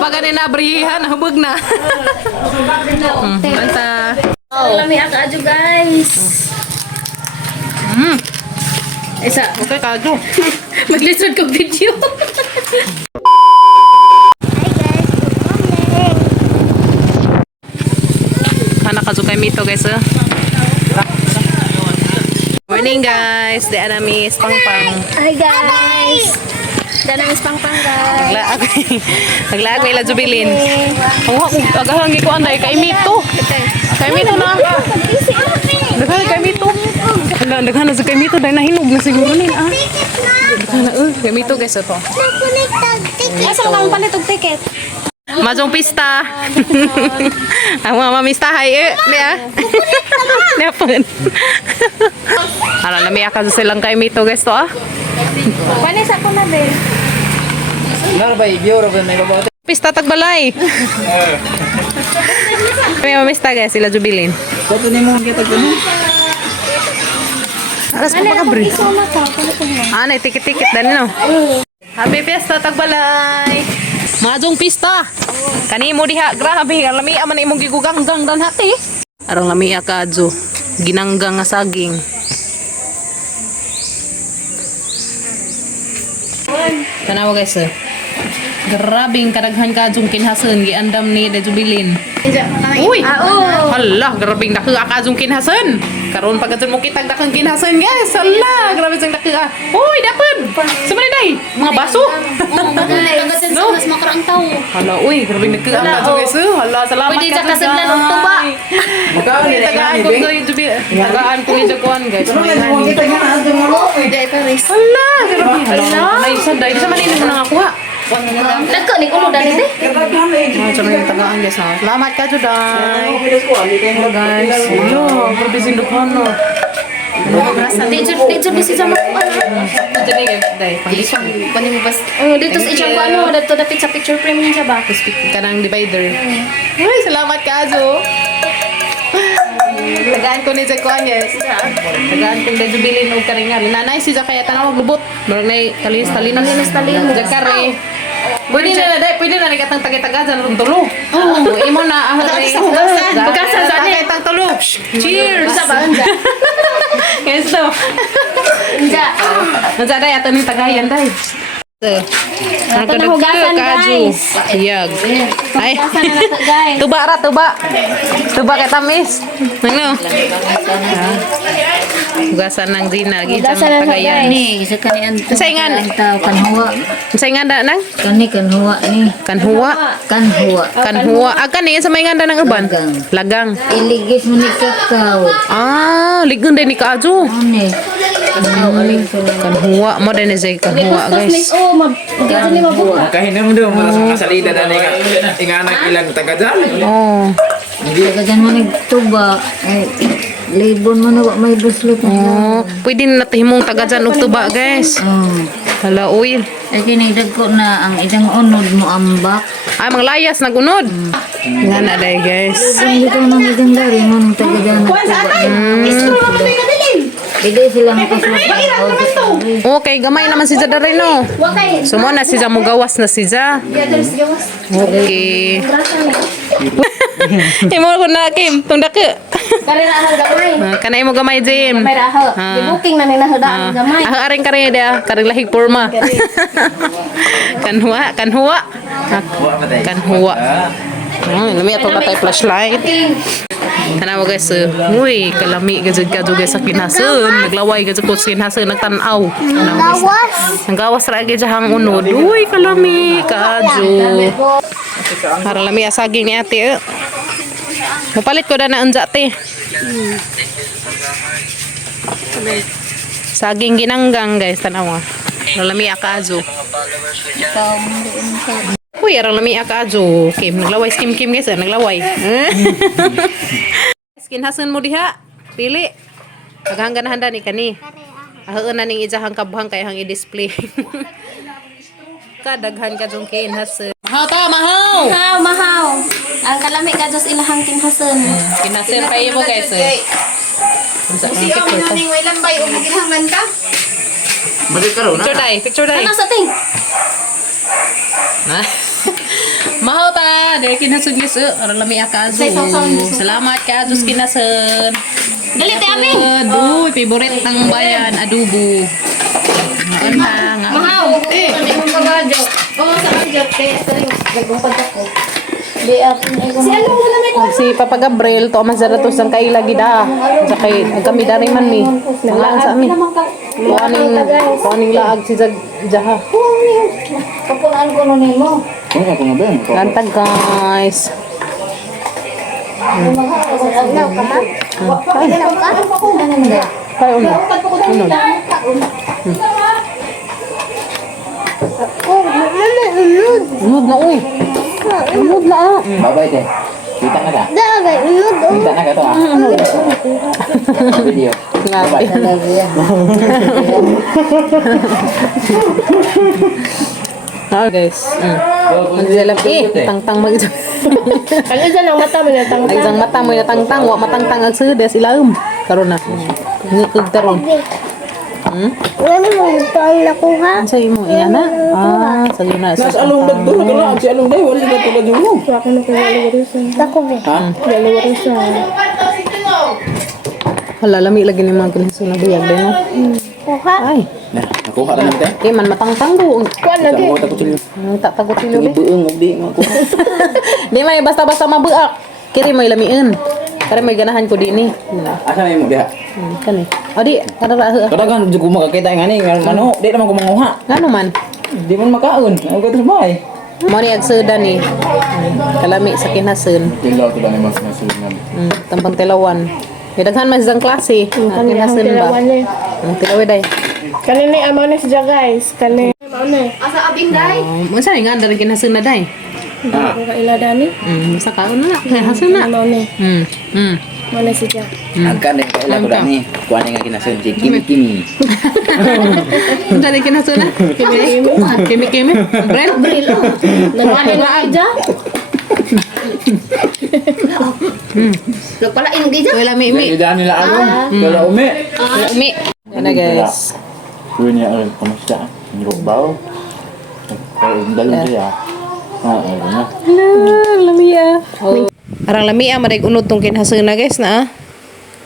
Kapag ganun na brihan, hubog na. Banta. Lami aka ajo guys. Isa. Okay, kado. Maglisod ko video. Anak ka kay Mito guys. Morning guys. Di anami Pangpang. Hi guys. Dana is pangpang guys. Naglaag may jubilin. Oh, agahan gi ko anday kay Mito. Kay Mito na. Daghan kay Mito. Daghan na sa kay Mito dahil nahinog na siguro nin ah. Daghan na kay Mito guys ito. Asa lang ang palit og ticket? Majong pista. Ang mga mamistahay niya. Nepon. Ara lami aka silang kay Mito guys to ah. Panis ako na be. Pista tagbalay. May mamista guys sila jubilin. Foto ni mo kita gani. Aras pa kabri. Isama ka kuno ko. Ana tikit-tikit dan no. Happy pista tagbalay. Majong pista. Kanimo diha grabe lami man imong giguganggang dan hati. Arang lami ka adjo. Ginanggang nga saging. Tanawa guys. Grabing kadaghan ka jung kinhason giandam ni da jubilin. Uy. Hala, grabing dako ka jung kinhason. Karon pagkadto mo kitag dakang kinhason guys. Hala, grabe jung dako. Uy, dapon. Sumali day. Mga baso. No, mas makarang tao. Hala, uy, grabing dako ka jung guys. Hala, salamat Pwede ka kasablan og tuba. Tagaan ko sa jubilin. Tagaan ko ni jakuan guys. Dai Paris. Hala, grabe. Hala. Ay, sanday sa manini mo nang akuha. Nagko ni kuno dali de. Macam yung tagaan guys ha. Salamat ka Juday. Hello guys. Hello. Berbising dukhan no. Dito di sa mga Jadi guys. Day. Pang-isang. Kunin mo bas. Dito sa isang ano, dito dapit sa picture frame niya ba? Kanang divider. Uy, salamat ka Jo. Tagaan ko ni Jacoan guys. Tagaan ko ni Jubilin o karingan. Nanay si Jakaya tanawag lubot. Murag nay kalis talin. Jakare. Pwede na day, pwede na katang tagay-tagajan ng tulo. Oh, imo na ahari. Bukasan sa ni. Tagay tulo. Cheers. Sa ba anja? Yes to. Anja. Nandiyan day ato ni tagayan day. Ito na hugasan guys. Iyag. Ay. Hugasan na nato guys. Tuba ra tuba. Tuba kay tamis. Ano? Hugasan ng Zina lagi jang Hugasan na nato tagayan. guys. Ni isa kani Saingan. tao kanhuwa. Saingan da nang Kani kanhuwa ni. kanhuwa. Kanhuwa. Kanhuwa. Agan ni sa may nganda ng uban. Lagang. Iligis mo ni kakao. Ah, ligon din ni Kaajo. Ani. Kanhuwa mo din say kanhuwa guys. Oh, dito ni mabuha. Kahinom do mo sa salida na nga anak ilang taga-dal. Oh. Kagagan mo ni tuba. Libon mo na may buslot mo. Oh, pwede na natihimong taga dyan og tuba guys. Hala uy. Ay kinigdag ko na ang idang unod mo ambak. Ay mga layas nagunod. Nga na day guys. Ang dito nang idang dari mo nang tagadan na tuba. Bigay sila ng kasulot. Okay, gamay naman si Jada rin no. Wakay. Sumo na si Ja mugawas na si Ja. Gados gawas. Okay. Grasa ni. Imo ko na Kim, tung dake. Kare na ang gamay. Kanay mo gamay Jim. May raho. Di booking na ni nahudaan gamay. Ah, aring kare dia, karing lahig porma. Kanhuwa, kanhuwa. Kanhuwa. Lami ato ba tayo flashlight? Tanawa guys, uy, kalami gajud ka guys sa kinhason. Naglaway gajud ko sa kinhason nagtan-aw. Gawas. Ang gawas ra gyud hang unod. Uy, kalami kaadyo. Para lami asaging ni ate. Mapalit ko na anja te. Saging ginanggang guys, tanawa. Lami akaadyo. Uy, arang lami akaadyo. Kim, naglaway skim guys, naglaway. Kinhason mo diha. Pili. Paghanggan handa ni kani. Ahaan na ning ijahang kabhang kay hang i-display. Kadaghan ka jung kinhason. Mahaw ta, mahaw. Mahaw. Ang kalami ka just ilahang kinhason. Kinhason kay mo guys. Si Omi na ning way lambay o gihangan ka. Balik ka ro na. Picture day. Ano sa ting? Mahal ta, dahil kinasod guys. Aral lami akazo. Salamat ka, Diyos kinasod. Galit eh, Ami. Uy, favorite ng bayan, adobo. Ngayon ta, nga. Mahaw. Oo, sa radyo. Kaya sa nagbumpad ako. Di ako na ikaw. Si ano mo naman? Si Papa Gabriel, to masaratos ang kailagi da. Sa kay, kami dari man mi. Mga sa amin. Kuaning laag si Jaha. Kapulaan ko nun mo. Lantag guys. Kaya uno. Unod na uy. Unod na ah. Babay deh. Kita na ka? Kita na ka to ah. Video. Ngapi. Ah guys. Magdalap tang-tang mag Ano dyan ang mata mo na tang Ay, isang mata mo na tang-tang, wa matang-tang ang sudes ilaum. Karon na. Ngikog taron. Ano mo ito ang nakuha? Sa imo iyana. Ah, sa yun na. Nas along dagdo na kala si along day wala na tulad yung. Ako na kaya luwarusan. Ako ba? Ha? Kaya luwarusan. Hala, lami lagi ni mga kinahanglan na buyag din no. Kuha? Ay, Nah, nakuha na natin. kay man matang-tang do. Kuha lagi. Sa mo takot sila. Tagot nilo be. Ibuong og di makuha. Di may basta-basta mabuak. Kiri may lamiin. Kare may ganahan ko dinhi. Asa may mo diha? Kani. Adi, kada ra. Kadagan jud ko makakita ngani ano, di naman ko manguha. Ngano man? Di man makaon. Ako terus bay. Mo ni agsuda ni. Kalami sa kinhason. Tinggal tu mas masul ngam. Tampang tilawan. Daghan man sang klase. Kinhason ba? Tilawi day. Kanina amaw na siya guys. Kanina amaw na. Asa abing day? Unsa nga dari kinhason na day? Ah, Ang kailadani. Sa kaon na. Kinhason na. Amaw na. Mm. Amaw na siya. angkan deh kailan ko dani. Kuan nga kinasun si Kimi. Dari kinhason na. Kimi. Brel. Nagwala na siya. Pala inog siya. Wala mi. Tidak nila alon. Kalau umi. Umi. Ano guys? Kuya niya alon kamusta? Nirugbaw. Kalau dalam dia. Ah, ano. Lamia. Arang lamia marig unod tong kinhason na guys na.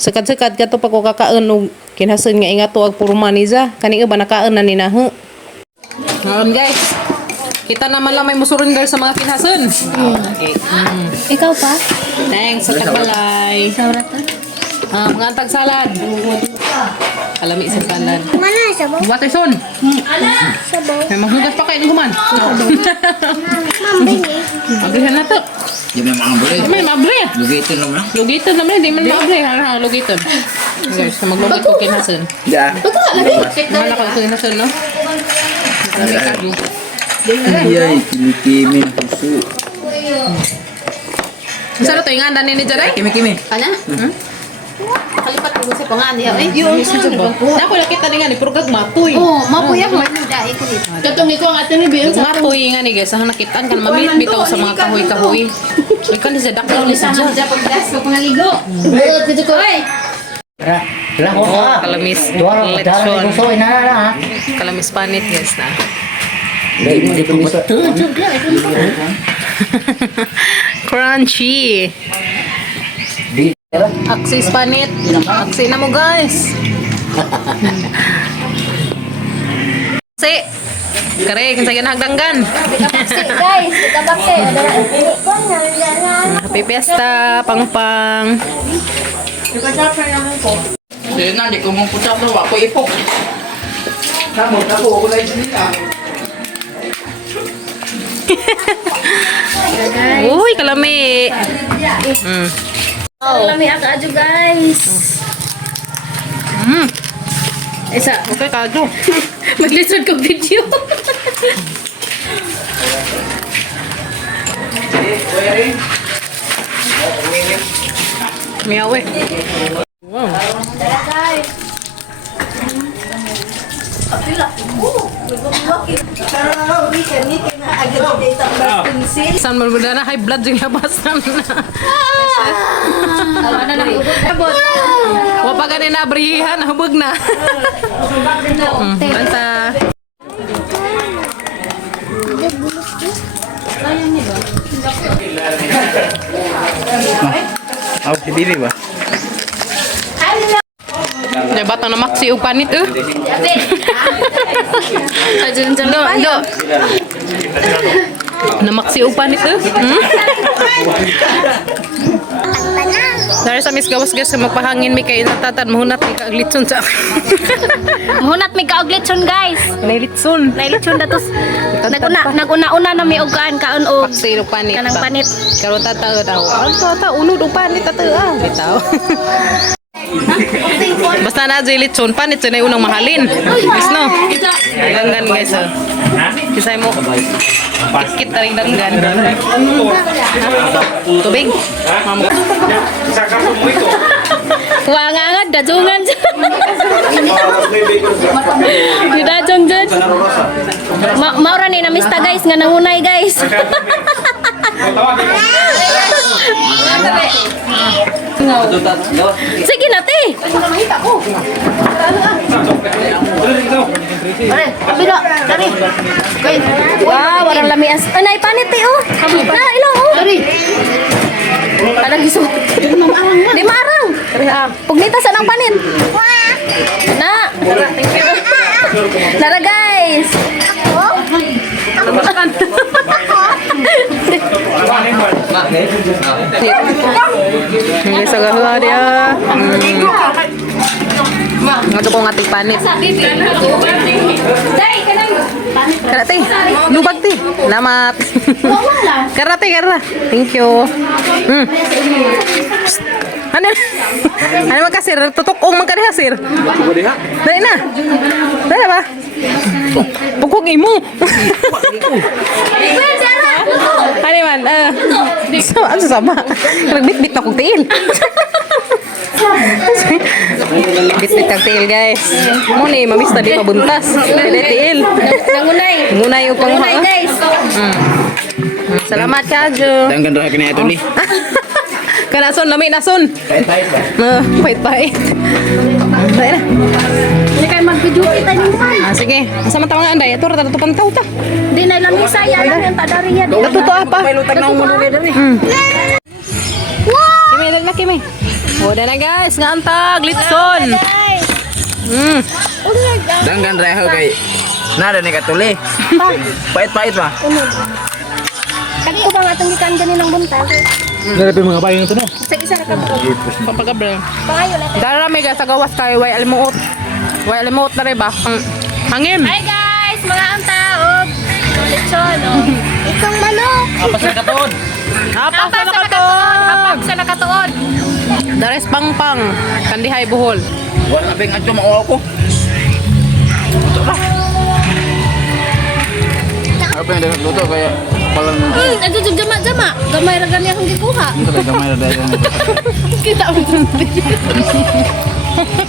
Sekad-sekad ka to pa ko kakaon og kinhason nga ingat to ag puro maniza. Kani ba nakaon na ni na he. Ngayon guys. Kita naman lang may musurrender sa mga kinhason. Okay. Ikaw pa? Thanks sa tagbalay. Mga antag salad. Kalami sa salad. Mana sabaw? Buat son. Sabaw. May maghugas pa kayo guman. Mambing eh. Abrihan na to. Di man maambre. May mabre. Lugitin lang na. Lugiton naman, di man mabre. Harang lugiton. Guys, na maglugit ko kinhason. Ya. Mahal ako kinhason, no? May kadu. Iya, kimi pusu. Saan na to? Yung andan ni Jaray? Kimi. Kana? Kalipat ko sa pangani. Ay, Yung Ako nakita ni nga ni, puro gagmatoy. oh, mapuya mo ni dai ko dito. Katong iko ang atin ni Bill. Gagmatoy nga ni guys. Ang nakitaan ka na mamilit bitaw sa mga kahoy-kahoy. Ikaw ni sa daklo ni sa Sama dyan. sa pagdas ko pangaligo. Buot dito ko ay. Kalamis lechon. Kalamis panit guys na. Crunchy. Aksi panit. Aksi na mo guys. Aksi. Kare, kinsa yan hagdanggan. Guys, kita bakte. Happy Fiesta, pang-pang. Hindi na, di ko mong putak na ako ipok. Kamu, ako lang nila. Uy, kalami. Lami aka ajo guys. Isa. Okay, kado. Maglisod ko video. Miyawe. Wow. Saan mo na high blood yung labas na. Ano na abot. Wa pa ganin na abrihan, hubog na. Banta. Ayun ni ba? Oh, si Bibi ba? Dia batang na maksi og panit Ajun jalo. Do. Na maksi og panit Dari sa mis gawas gas magpahangin mi kay natatan mahunat mi kag litson sa. Hunat mi kaoglitson guys. Litson. Nailitson datos. Naguna-una na mi og kaon og Maksi og panit. kanang ba? panit. Karon tata daw. Ata unod og panit tata bitaw. Basta na jay litson panit sa unang mahalin. Guys no. Danggan guys. Kisay mo. Kit taring danggan. Tubig. Wa nga nga dajungan. Di dajong jud. Maura ni namista guys nga nangunay guys. Sige na te. Wow, warang lamias. Anay panit te oh. Na ilaw oh. Ada gisu. Di marang. Pugnita sa nang panit. Na. Nara guys. Ini sagahula dia. Ngato ko ngating panit. Karate. Lubag ti. Salamat. Karate karra. Thank you. Ano? Ano magkasir? Tutukong magkadihasir. Dali na. Dali ba? Pukog imo. Ano man? Ano sama? Nagbit-bit na kong tiil. Bit-bit ang tiil guys. Muna mamista di pabuntas. Dili tiil. Nangunay. Ngunay yung pang Nangunay guys. Salamat ka, Jo. Danggan ra kini ato ni. Kanason, lami nason. Pahit ba? Pahit-pahit. Dali na. Hindi kayo mag-video kita niyo man. Sige. Asa man tawang anday? Ito, rata pang tao ta. Di na lang isa yan yung tadariya. Natuto apa? Lutang na umuno dari. Kimi, lagna kimi. Udah na guys, nga antag, litson. Danggan ra ho kay. Nada ni katuli. Pahit ba? Kami ko bang atong gikan ganin ng buntag. Nara pa mga bayan to no. Isa ra ka mo. Pampagabre. Pangayo na. Dara may sa gawas kayo, way alimuot. Way alimuot na rin ba? Hangim. Hi guys, mga antaog. Lechon oh. Itong manok. Apa sa katon? Apak sa Apak nakatuon. sa nakatuon. Dares pangpang. Kandihay buhol. Wala bang adto mao ako. Apa yang dah luto kaya palang Nagjujug jama-jama. Gamay ra gani akong gikuha. gamay ra dahil. Kita mo.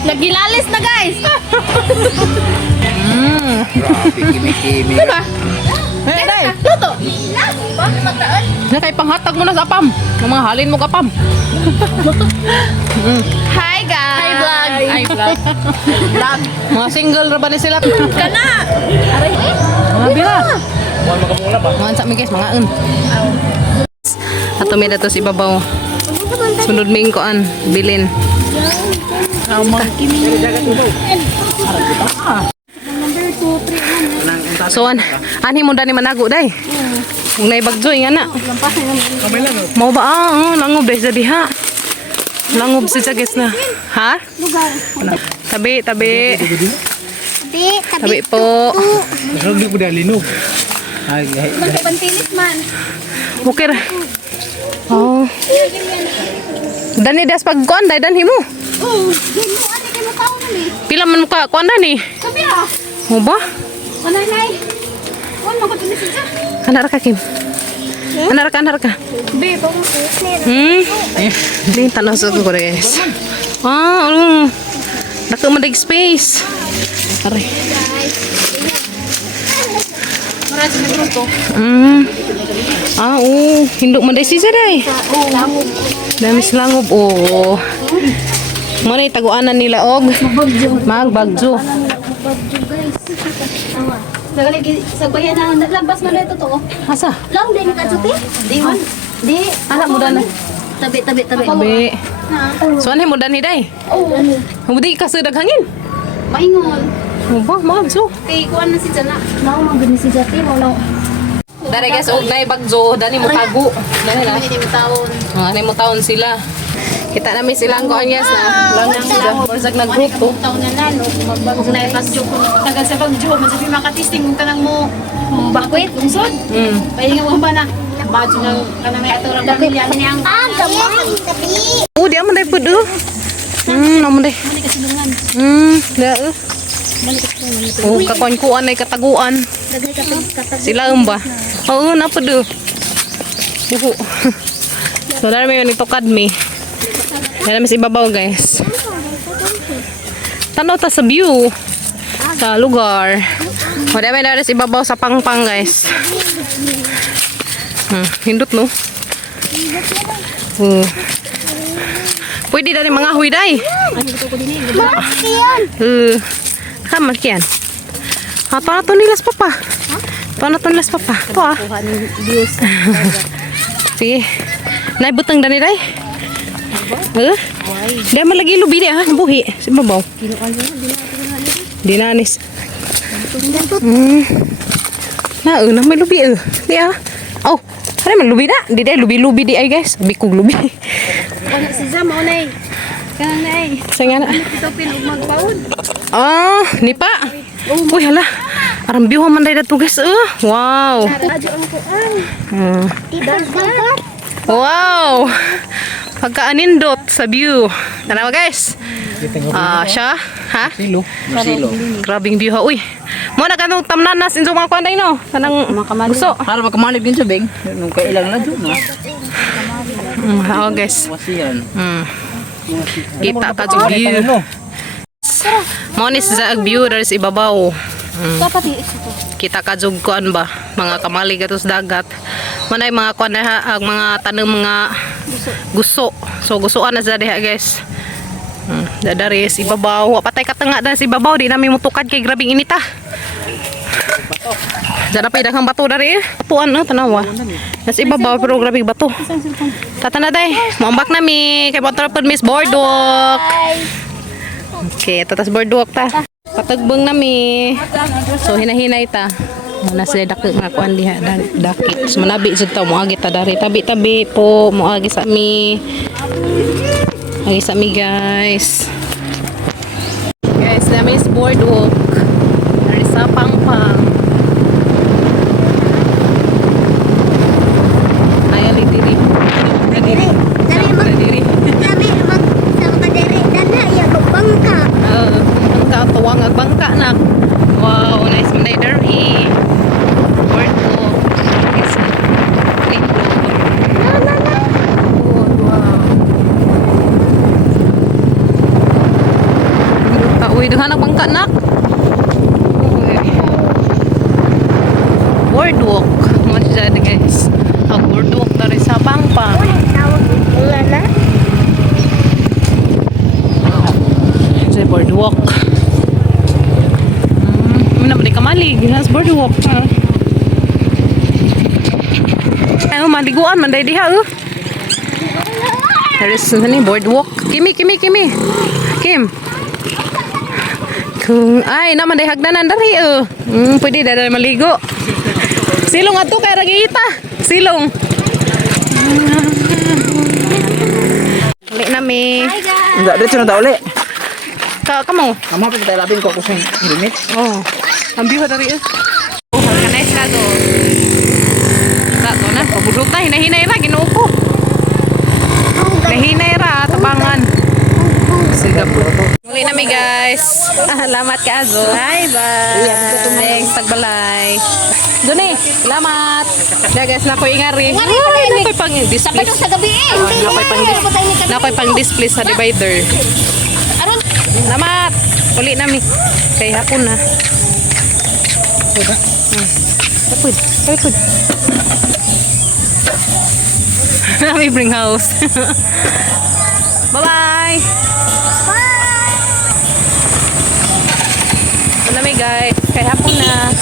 Nagilalis na guys. Kimi-kimi. Diba? Eh, day. Luto. Magdaan. Na kay panghatag mo na sa apam. Ng mga halin mo kapam. Hi guys. Hi vlog. Ay, vlog. Vlog. Mga single ra ba ni sila? Kana. Aray. Mga bira. Mga sa mi guys, mga un. Ato mi datos ibabaw. Sunod mi koan, bilin. So ani mo dani manago day. Ug nay bagjoy nga na. Mau ba langob day sa diha. Langob si guys na. Ha? Tabi. Tabi po. Hindi ko dali no. Ay, Magkapantilis man. Bukir. Oh. Dani das pag kuan day danhi mo. Oh, dino ani kay mo kaon ni. Pila man mo ka kuan dani? Kabira. Mo ba? Anay nay. Kuan mo ko dinhi siya. Anak ka Kim. Anak ka. Be, pa mo ko. Din tanong sa ko guys. Dako man dig space. Aray. Mara sa grupo. Hinduk man day sisa day. Langob. Dami silangob. Mo ni taguanan nila og magbagjo. Bagyo guys. Nagalagi sa bayan na naglabas man na ito to. Asa? Lang din ka tuti. Di man. Di. Anak mo dan. Tabi. Be. So ano mo dan ni day? Oh. Hindi ka sa daghangin. Maingon. Ba, ma'am, so. Kay kuan na si Jana. Nao man gani si Jati mo na. Dari guys, og nay bagjo, dani mo tago. Dani na. Hindi mo taon. Ano mo taon sila. Kita namin silang ko anyas na. Lang sila. Barsag na group to. Taon na na no. Magbagong na ipasjo ko. Tagal sa bagjo, masabi makatesting mo kanang mo. Bakwit, lungsod. Pwede nga mo ba na. Badyo na kanang may aturang pamilya ni ang Oh, di aman day pud. Naman day. Mali kasi lungan. Da. Oh, kakuan-kuan ay kataguan. Dagay ka Sila ba? Oo, napod. Uhu. So, dahil may nito kadmi. Yan namin sa ibabaw, guys. Tanaw ta sa view. Sa lugar. O, dahil may dahil sa ibabaw sa pangpang, guys. Hindot, no? Pwede dahil mga huiday. Kaman kian. Ito na ito nilas papa. Ito na ito nilas papa. Ito ah. Sige. Naibutang dani day. Dia malagi lubi dia ha. Buhi. Si babaw. Dinanis. Na may lubi Dia. Oh. Ano man lubi na? Di day lubi-lubi di ay guys. Bikog lubi. Ano si Zam o nay? Kanang nay. Sa nga na. Ito pinug magpaon. Ah, nipa. Uy, hala. Arang view man day dato guys. Wow. Radyo ang kuan. Wow. Pagkaanindot sa view. Tanawa guys. Siya. Ha? Silo. Grabing view ha. Uy. Mo na kanong tamnanas inso mga kuan day no. Kanang gusto. Para makamalig din sa beng. Nung kailang na dun, ha? Oo guys. Wasiyan. Kita ka sa view. Mo ni sa view dari sa ibabaw. Dapat Kita ka jug kuan ba mga kamalig atos dagat. Manay mga kuan na ang mga tanang mga guso. So gusoan na sa diha guys. Dadari sa ibabaw. Wa patay katanga na sa ibabaw di namin mutukad kay grabing inita. Dara pa idang bato dari. Tuan tanawa. Nas ibabaw pero grabing bato. Tatana day. Moambak nami kay patrapod Miss Boardwalk. Okay, tatas boardwalk ta. Patagbong nami. So hinahinay ta. Muna sila daki mga kuan diha daki. So manabi jud ta mo agi ta dari. Tabi-tabi po mo agi sa mi. Agi sa mi guys. Guys, nami is boardwalk. Dari sa pangpang. Ay ali diri. Diri. Diri. Tuwang ang bangka na. Wow, nice man day dari. Boardwalk. Nice. Lindo. Wow. Uy, duha bangka nak. Boardwalk. Mas jadi guys. Ang boardwalk dari sa pangpang. Sa boardwalk. Muna ba di kamalig? Nas boardwalk. Ay, maliguan man day diha There is ni boardwalk. Kimi. Kim. Kung ay naman day hagdanan dari pwede dada maligo. Silong ato kay ragita. Silong. Uli nami. Enggak, dia cuma tak boleh. Kamu? Kamu apa kita labing kok kusing limit? Oh. Ambil dari kanais ka to. Na, pabulog na, hinahinay ra, ginuupo. Hinahinay ra, tabangan. Sige po. Muli nami guys. Salamat ka Azo. Bye. Thanks, tagbalay. Duni, salamat. Kaya guys, nakoy ingari. Nakoy pang display. sa gabi Nakoy pang display sa divider. Salamat. Uli nami. Kay hapon na. Kapud. Nami bring house. Bye-bye. Bye. Nami guys. Kay hapon na.